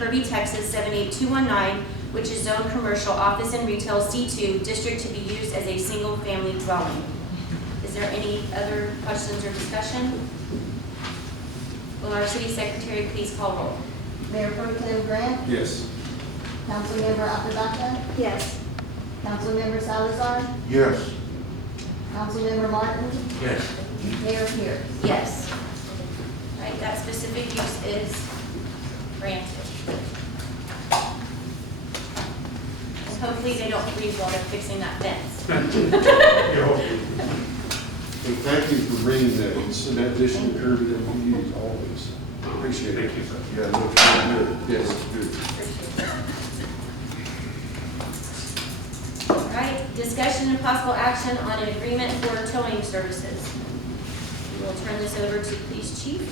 Kirby, Texas 78219, which is zone commercial, office and retail C2, district to be used as a single-family dwelling. Is there any other questions or discussion? Will our city secretary please call roll? Mayor Pro Tem Grant, Yes. Councilmember Apodaca, Yes. Councilmember Salazar, Yes. Councilmember Martin, Yes. Mayor Pierce. Yes. All right, that specific use is granted. And hopefully they don't freeze while they're fixing that fence. Hey, thank you for bringing that. It's an addition to Kirby that we use always. Appreciate it. Thank you, sir. Yeah, no, it's really good. Yes, it's good. All right, discussion and possible action on an agreement for towing services. We will turn this over to Police Chief.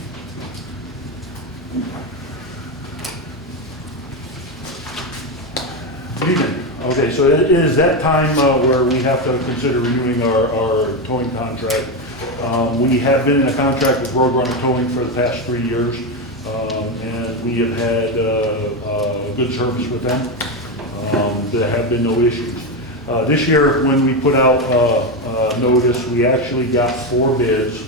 Good evening. Okay, so it is that time where we have to consider renewing our towing contract. We have been in a contract with Roadrunner Towing for the past 3 years, and we have had good service with them. There have been no issues. This year, when we put out notice, we actually got 4 bids.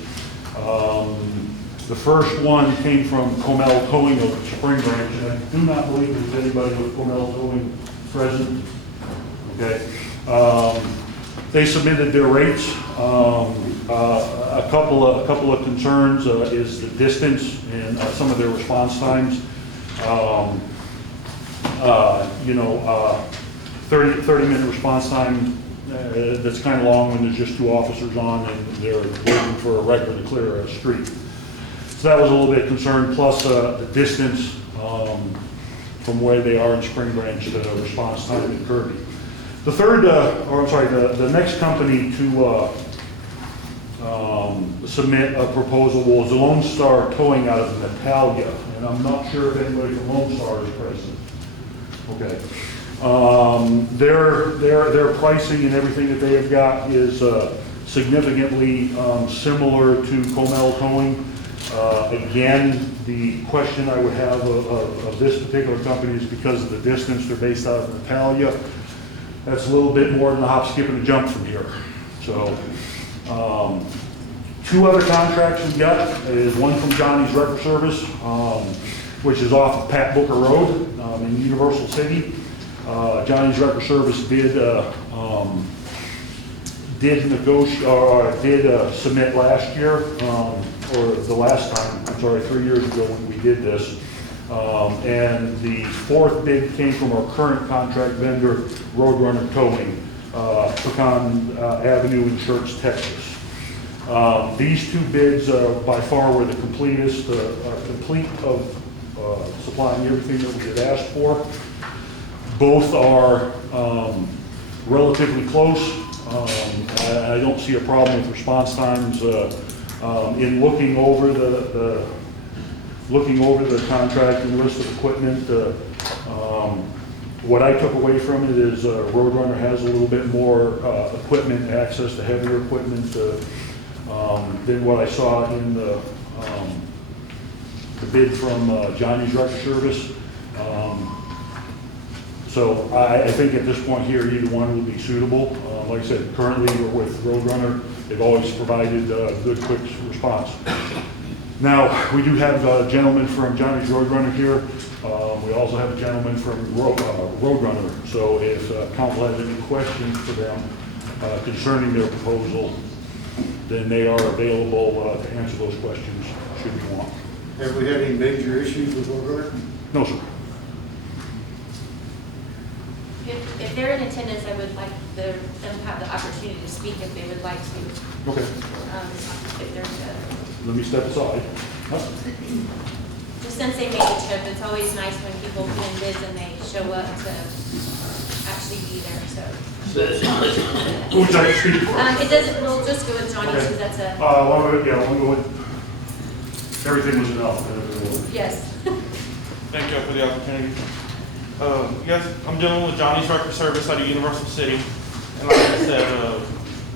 The first one came from Comel Towing of Spring Branch, and I do not believe there's anybody with Comel Towing present. Okay. They submitted their rates. A couple of concerns is the distance and some of their response times. 30-minute response time, that's kind of long when there's just 2 officers on and they're waiting for a wrecker to clear a street. So that was a little bit concerned, plus the distance from where they are in Spring Branch to the response time in Kirby. The third, the next company to submit a proposal was Lone Star Towing out of Natalia, and I'm not sure if anybody from Lone Star is present. Okay. Their pricing and everything that they have got is significantly similar to Comel Towing. Again, the question I would have of this particular company is because of the distance. They're based out of Natalia. That's a little bit more than a hop, skip, and a jump from here. So, 2 other contracts we've got is one from Johnny's Wrecker Service, which is off of Pat Booker Road in Universal City. Johnny's Wrecker Service did submit last year, or the last time, I'm sorry, 3 years ago when we did this. And the 4th bid came from our current contract vendor, Roadrunner Towing, Pecan Avenue in Church, Texas. These 2 bids by far were the completest, complete of supplying everything that we had asked for. Both are relatively close. I don't see a problem with response times. In looking over the contract and list of equipment, what I took away from it is Roadrunner has a little bit more equipment, access to heavier equipment than what I saw in the bid from Johnny's Wrecker Service. So I think at this point here, either one would be suitable. Like I said, currently we're with Roadrunner. They've always provided good, quick response. Now, we do have a gentleman from Johnny's Roadrunner here. We also have a gentleman from Roadrunner. So if council has any questions for them concerning their proposal, then they are available to answer those questions should you want. Have we had any major issues with Roadrunner? No, sir. If they're in attendance, I would like them to have the opportunity to speak if they would like to. Okay. If there's a, Let me step aside. just since they made the trip, it's always nice when people put in bids and they show up to actually be there, so. Who would like to speak first? It doesn't, we'll just go with Johnny, Okay. because that's a, One go with, everything was enough. yes. Thank you for the opportunity. Yes, I'm dealing with Johnny's Wrecker Service out of Universal City. And like I said,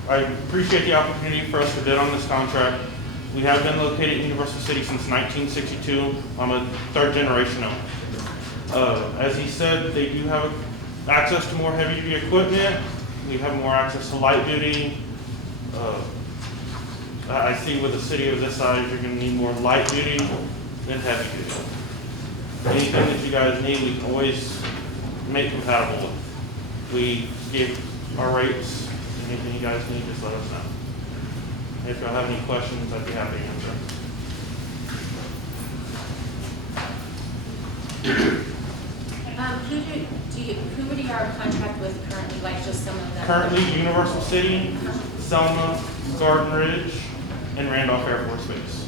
I appreciate the opportunity for us to bid on this contract. We have been located in Universal City since 1962. I'm a 3rd generation owner. As he said, they do have access to more heavy-duty equipment. We have more access to light-duty. I see with a city of this size, you're gonna need more light-duty than heavy-duty. Anything that you guys need, we can always make compatible with. We give our rates. Anything you guys need, just let us know. If y'all have any questions, I'd be happy to answer. Who would you are contract with currently, like just some of them? Currently, Universal City, Selma, Garden Ridge, and Randolph Air Force Base.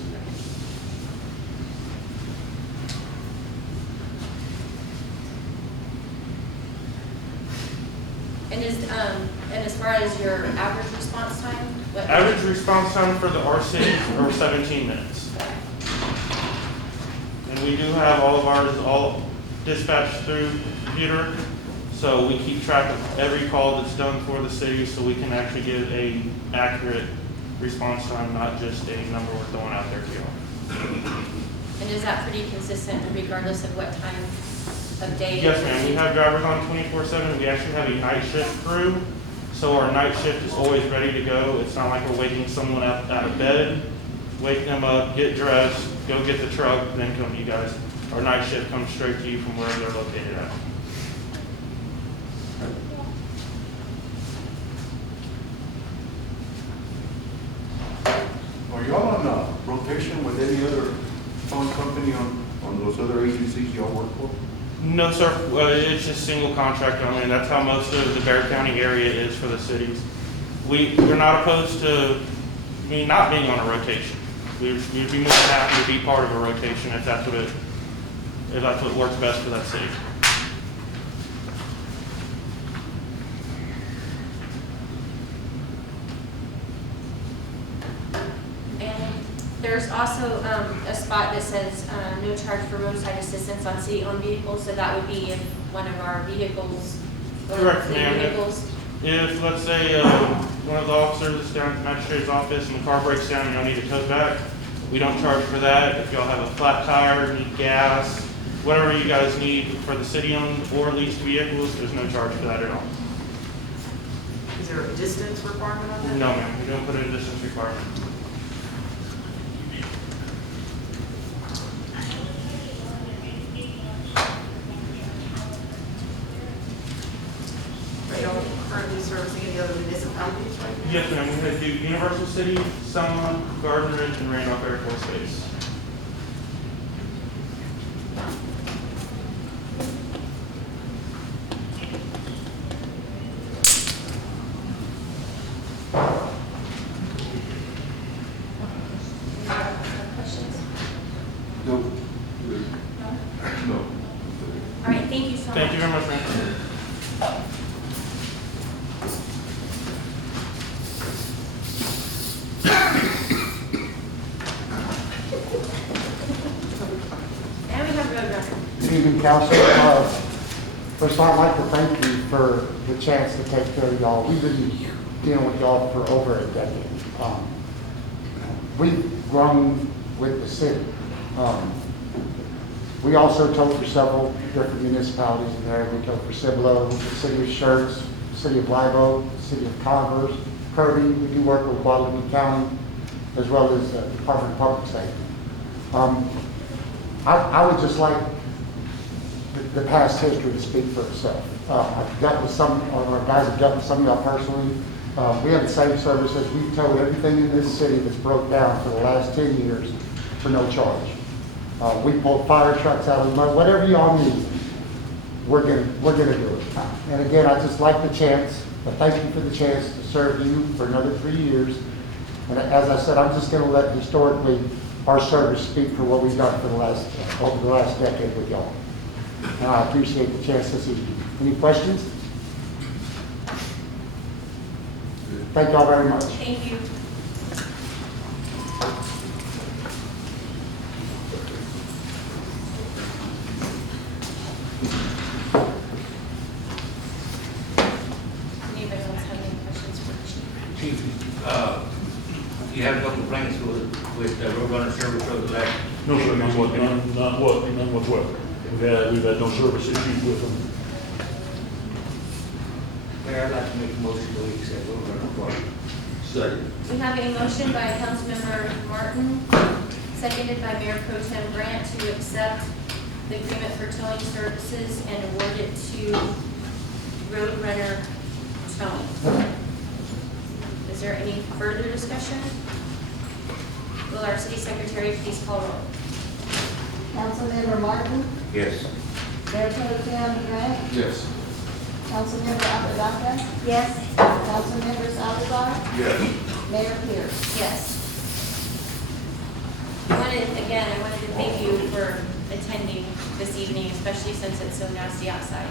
And as far as your average response time? What? Average response time for our city are 17 minutes. And we do have all of ours all dispatched through computer, so we keep track of every call that's done for the city, so we can actually get a accurate response time, not just a number we're throwing out there to y'all. And is that pretty consistent regardless of what time of day? Yes, ma'am. We have drivers on 24/7. We actually have a night shift crew, so our night shift is always ready to go. It's not like we're waking someone up out of bed, wake them up, get dressed, go get the truck, then come to you guys. Our night shift comes straight to you from wherever they're located at. Are y'all on rotation with any other phone company on those other agencies y'all work for? No, sir. It's just single contract only, and that's how most of the Bear County area is for the cities. We're not opposed to not being on a rotation. We'd be more than happy to be part of a rotation if that's what works best for that city. And there's also a spot that says no charge for roadside assistance on city-owned vehicles, so that would be if one of our vehicles, one of Correct, the city ma'am. vehicles. If, let's say, one of the officers is down at the magistrate's office and the car breaks down and y'all need a tow back, we don't charge for that. If y'all have a flat tire, need gas, whatever you guys need for the city-owned or leased vehicles, there's no charge for that at all. Is there a distance requirement on that? No, ma'am, we don't put a distance requirement. Are y'all currently servicing any other municipalities right now? Yes, ma'am, we had do Universal City, Selma, Garden Ridge, and Randolph Air Force Base. Any other questions? No. No? No. All right, thank you so much. Thank you very much, ma'am. And we have Roadrunner. Good evening, Council. First of all, I'd like to thank you for the chance to take care of y'all. We've been dealing with y'all for over a decade. We've grown with the city. We also tow for several different municipalities in there. We tow for Cibolo, the City of Schertz, the City of Live Oak, the City of Converse, Kirby. We do work with Guadalupe County, as well as the Department of Public Safety. I would just like the past history to speak for itself. I've dealt with some, or our guys have dealt with some of y'all personally. We have the same services. We've towed everything in this city that's broke down for the last 10 years for no charge. We pulled fire trucks out of the mud, whatever y'all need, we're gonna do it. And again, I just like the chance, thank you for the chance to serve you for another 3 years. And as I said, I'm just gonna let historically our service speak for what we've done for the last, over the last decade with y'all. And I appreciate the chance this evening. Any questions? Thank y'all very much. Thank you. Anybody else have any questions for the chief? Chief, you have no complaints with Roadrunner service over the last? No, sir, none whatsoever. We've had no service issues with them. Mayor, I'd like to make a motion to accept Roadrunner Park. Second. We have a motion by Councilmember Martin, seconded by Mayor Pro Tem Grant to accept the agreement for towing services and award it to Roadrunner Towing. Is there any further discussion? Will our city secretary please call roll? Councilmember Martin, Yes. Mayor Pro Tem Grant, Yes. Councilmember Apadaka, Yes. Councilmember Salazar, Yes. Mayor Pierce. Yes. I wanted to thank you for attending this evening, especially since it's so nasty outside.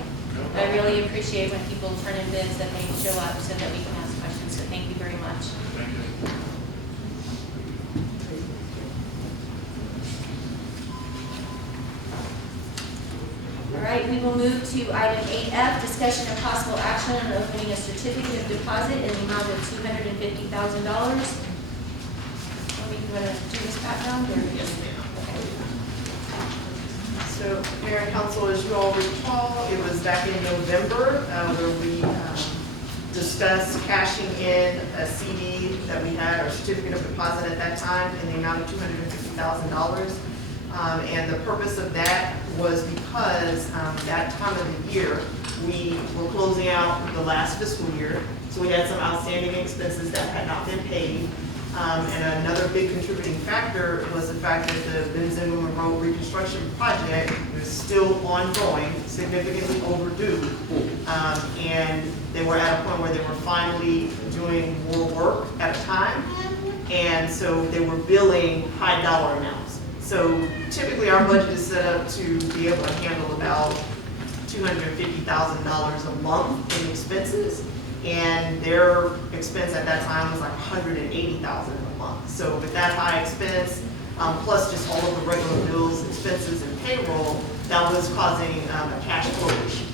I really appreciate when people turn in bids that they show up so that we can ask questions, so thank you very much. Thank you. All right, we will move to item 8F, discussion of possible action on opening a certificate of deposit in the amount of $250,000. Do you want to do this background or? Yes, So, Mayor and Council, as you all recall, it was back in November where we discussed cashing in a CD that we had, our certificate of deposit at that time, in the amount of $250,000. And the purpose of that was because that time of the year, we were closing out the last fiscal year. So we had some outstanding expenses that had not been paid. And another big contributing factor was the fact that the Benjamin Road reconstruction project was still ongoing, significantly overdue. And they were at a point where they were finally doing more work at a time. And so they were billing high dollar amounts. So typically our budget is set up to be able to handle about $250,000 a month in expenses. And their expense at that time was like $180,000 a month. So with that high expense, plus just all of the regular bills, expenses, and payroll, that was causing a cash flow issue.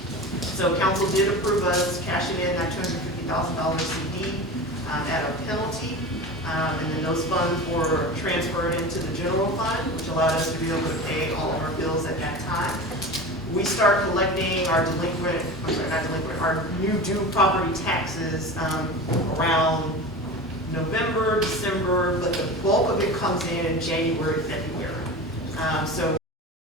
So council did approve us cashing in that $250,000 CD at a penalty. And then those funds were transferred into the general fund, which allowed us to be able to pay all of our bills at that time. We start collecting our our new due property taxes around November, December, but the bulk of it comes in January, February. So